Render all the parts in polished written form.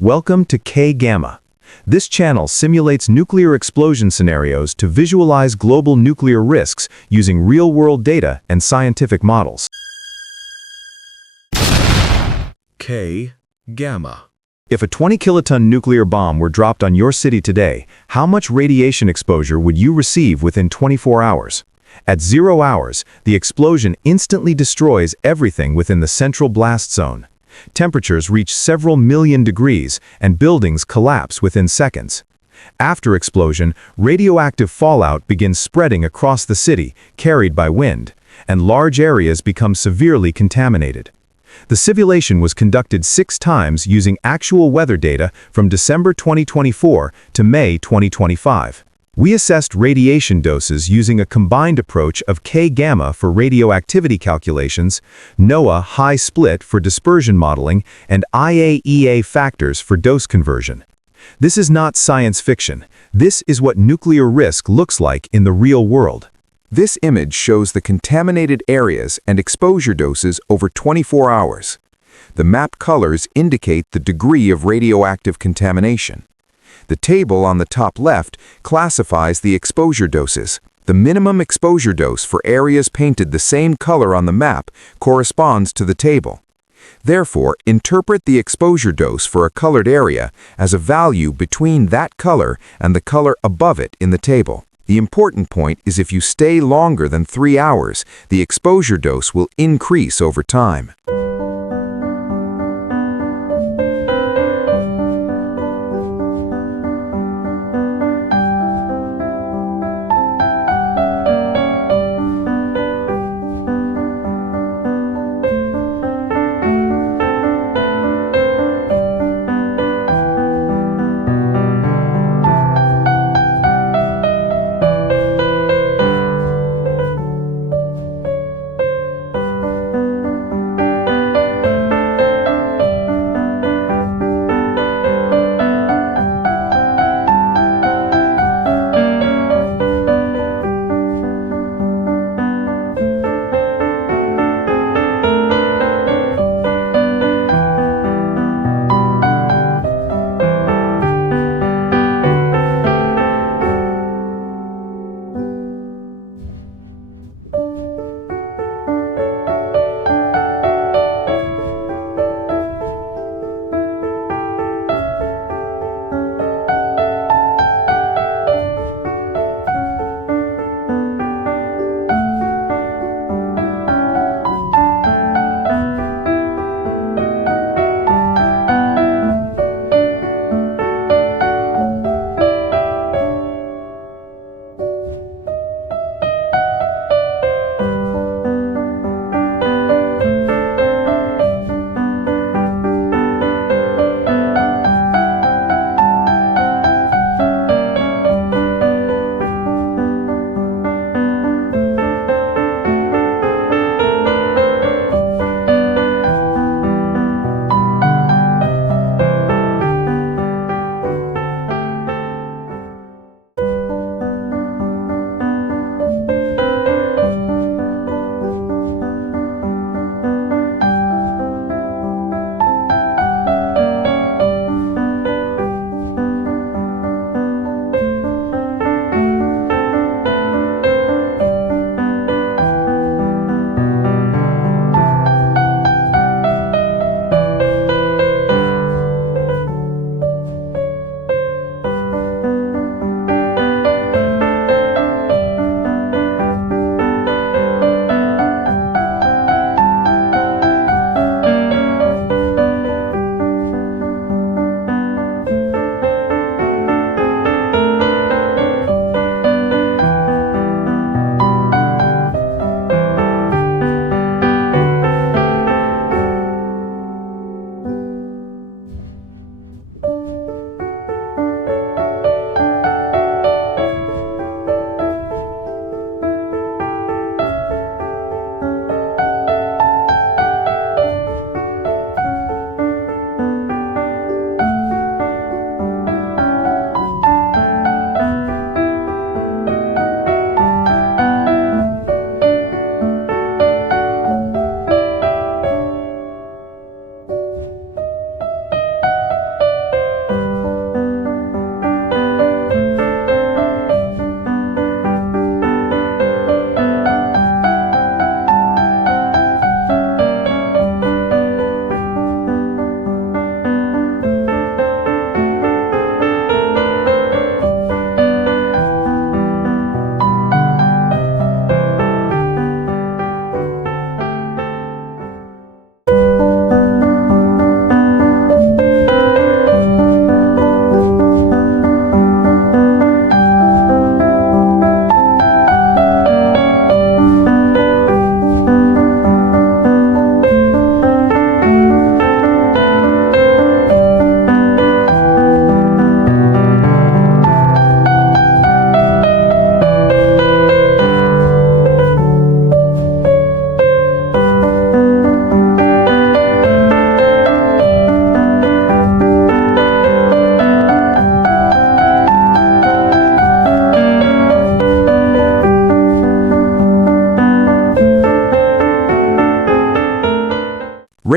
Welcome to K-Gamma. This channel simulates nuclear explosion scenarios to visualize global nuclear risks using real-world data and scientific models. K-Gamma. If a 20-kiloton nuclear bomb were dropped on your city today, how much radiation exposure would you receive within 24 hours? At 0 hours, the explosion instantly destroys everything within the central blast zone. Temperatures reach several million degrees, and buildings collapse within seconds. After explosion, radioactive fallout begins spreading across the city, carried by wind, and large areas become severely contaminated. The simulation was conducted 6 times using actual weather data from December 2024 to May 2025. We assessed radiation doses using a combined approach of K-Gamma for radioactivity calculations, NOAA high split for dispersion modeling, and IAEA factors for dose conversion. This is not science fiction. This is what nuclear risk looks like in the real world. This image shows the contaminated areas and exposure doses over 24 hours. The mapped colors indicate the degree of radioactive contamination. The table on the top left classifies the exposure doses. The minimum exposure dose for areas painted the same color on the map corresponds to the table. Therefore, interpret the exposure dose for a colored area as a value between that color and the color above it in the table. The important point is if you stay longer than 3 hours, the exposure dose will increase over time.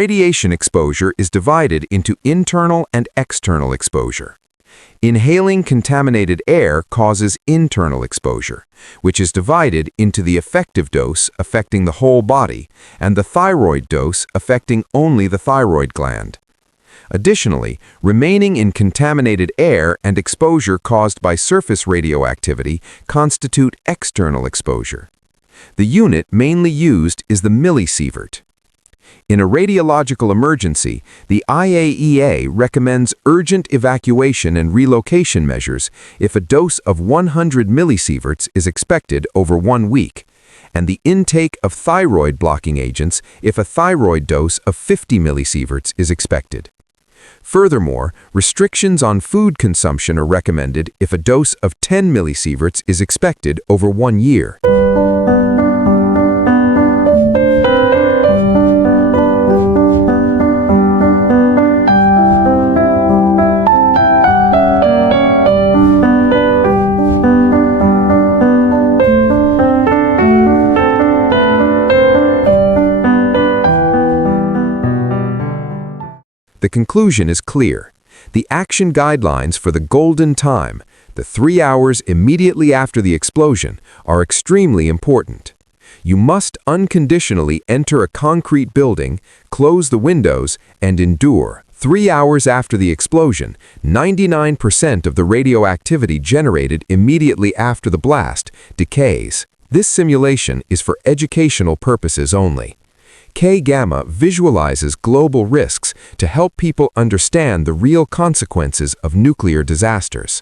Radiation exposure is divided into internal and external exposure. Inhaling contaminated air causes internal exposure, which is divided into the effective dose affecting the whole body and the thyroid dose affecting only the thyroid gland. Additionally, remaining in contaminated air and exposure caused by surface radioactivity constitute external exposure. The unit mainly used is the millisievert. In a radiological emergency, the IAEA recommends urgent evacuation and relocation measures if a dose of 100 millisieverts is expected over 1 week, and the intake of thyroid blocking agents if a thyroid dose of 50 millisieverts is expected. Furthermore, restrictions on food consumption are recommended if a dose of 10 millisieverts is expected over 1 year. The conclusion is clear. The action guidelines for the golden time, the 3 hours immediately after the explosion, are extremely important. You must unconditionally enter a concrete building, close the windows, and endure. 3 hours after the explosion, 99% of the radioactivity generated immediately after the blast decays. This simulation is for educational purposes only. K-Gamma visualizes global risks to help people understand the real consequences of nuclear disasters.